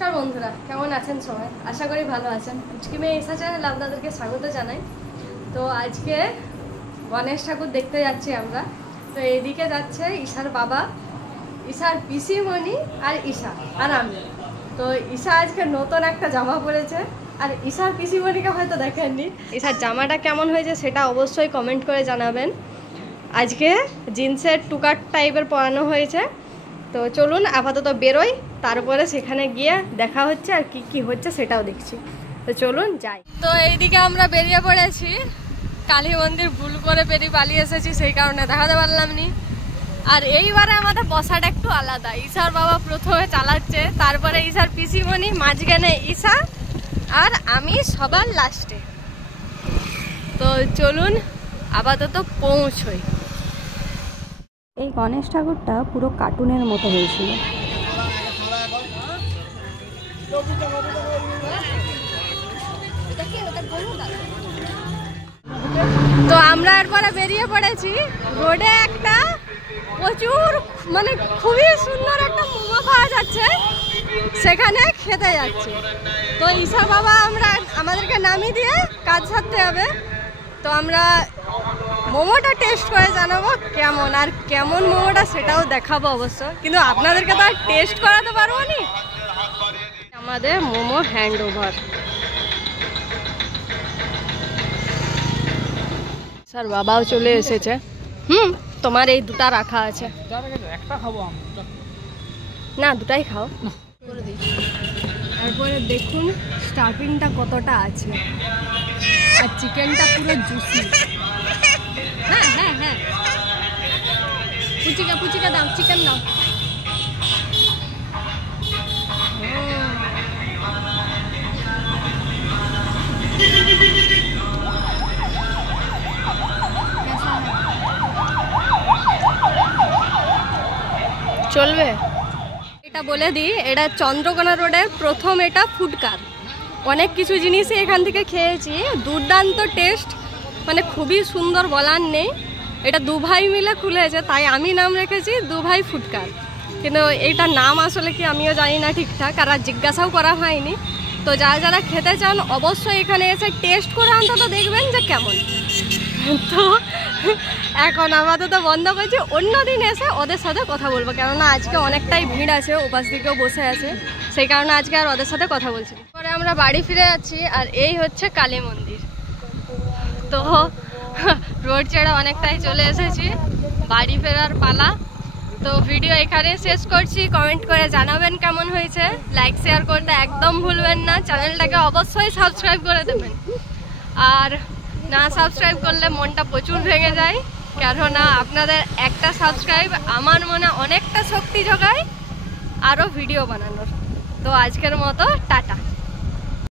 নমস্কার বন্ধুরা, কেমন আছেন সবাই? আশা করি ভালো আছেন। পুচকি মেয়ে ঈশা চ্যানেলে আপনাদেরকে স্বাগত জানাই। তো আজকে গণেশ ঠাকুর দেখতে যাচ্ছি আমরা। তো এইদিকে যাচ্ছে ঈশার বাবা, ঈশার পিসিমণি আর ঈশা আর আমি। তো ঈশা আজকে নতুন একটা জামা পরেছে, আর ঈশার পিসিমণিকে হয়তো দেখেননি। ঈশার জামাটা কেমন হয়েছে সেটা অবশ্যই কমেন্ট করে জানাবেন। আজকে জিন্সের টুকার টাইপের পরানো হয়েছে। তো চলুন আপাতত বেরোই, তারপরে সেখানে গিয়ে দেখা হচ্ছে আর কি কি হচ্ছে সেটাও দেখছি। তো চলুন যাই। তো এইদিকে আমরা বেরিয়ে পড়েছি। কালী মন্দির ভুল করে পালিয়ে এসেছি, সেই কারণে দেখাতে পারলাম নি। আর এইবারে আমাদের বসাটা একটু আলাদা। ঈশার বাবা প্রথমে চালাচ্ছে, তারপরে ঈশার পিসিমণি, মাঝখানে ঈশা, আর আমি সবার লাস্টে। তো চলুন আপাতত পৌঁছই। এই গণেশ ঠাকুরটা পুরো কার্টুনের মতো হয়েছিল। তো আমরা এরপরে বেরিয়ে পড়েছি। রোডে একটা প্রচুর খুবই সুন্দর একটা মোমো পাওয়া যাচ্ছে, সেখানে খেতে যাচ্ছি। তো ঈশা বাবা আমাদেরকে নামিয়ে দিয়ে কাজ সারতে হবে। তো আমরা মোমোটা টেস্ট করে জানাবো কেমন, আর কেমন মোমোটা সেটাও দেখাবো অবশ্য, কিন্তু আপনাদেরকে তো আর টেস্ট করাতে পারবো নি। আমাদের মোমো হ্যান্ড ওভার। স্যার বাবাও চলে এসেছে। তোমার এই দুটা রাখা আছে, একটা খাবো না দুটাই খাও। তারপরে দেখুন স্টাফিংটা কতটা আছে, আর চিকেনটা পুরো জুসি। হ্যাঁ হ্যাঁ হ্যাঁ, পুচিকা দাও, চিকেন দাও। চলবে? এটা বলে দিই, এটা চন্দ্রকোনা রোডের প্রথম এটা ফুডকার। অনেক কিছু জিনিসই এখান থেকে খেয়েছি, দুর্দান্ত টেস্ট, খুবই সুন্দর, বলার নেই। এটা দু ভাই মিলে খুলেছে, তাই আমি নাম রেখেছি দু ভাই ফুডকার। কিন্তু এইটার নাম আসলে কি আমিও জানি না ঠিকঠাক, আর জিজ্ঞাসাও করা হয়নি। তো যারা যারা খেতে চান অবশ্যই এখানে এসে টেস্ট করে অন্তত দেখবেন যে কেমন। তো এখন আপাতত বন্ধ করছি, অন্যদিন এসে ওদের সাথে কথা বলবো, কেননা আজকে অনেকটাই ভিড় আছে, ওপাশ দিকেও বসে আছে, সেই কারণে আজকে আর ওদের সাথে কথা বলছি। পরে আমরা বাড়ি ফিরে যাচ্ছি, আর এই হচ্ছে কালী মন্দির। তো রোড ছেড়ে অনেকটাই চলে এসেছি, বাড়ি ফেরার পালা। তো ভিডিও এখানে শেষ করছি। কমেন্ট করে জানাবেন কেমন হয়েছে, লাইক শেয়ার করতে একদম ভুলবেন না, চ্যানেলটাকে অবশ্যই সাবস্ক্রাইব করে দেবেন। আর না সাবস্ক্রাইব করলে মনটা প্রচুর ভেঙে যায়, কেননা আপনাদের একটা সাবস্ক্রাইব আমার মনে অনেকটা শক্তি যোগায় আরও ভিডিও বানানোর। তো আজকের মতো টাটা।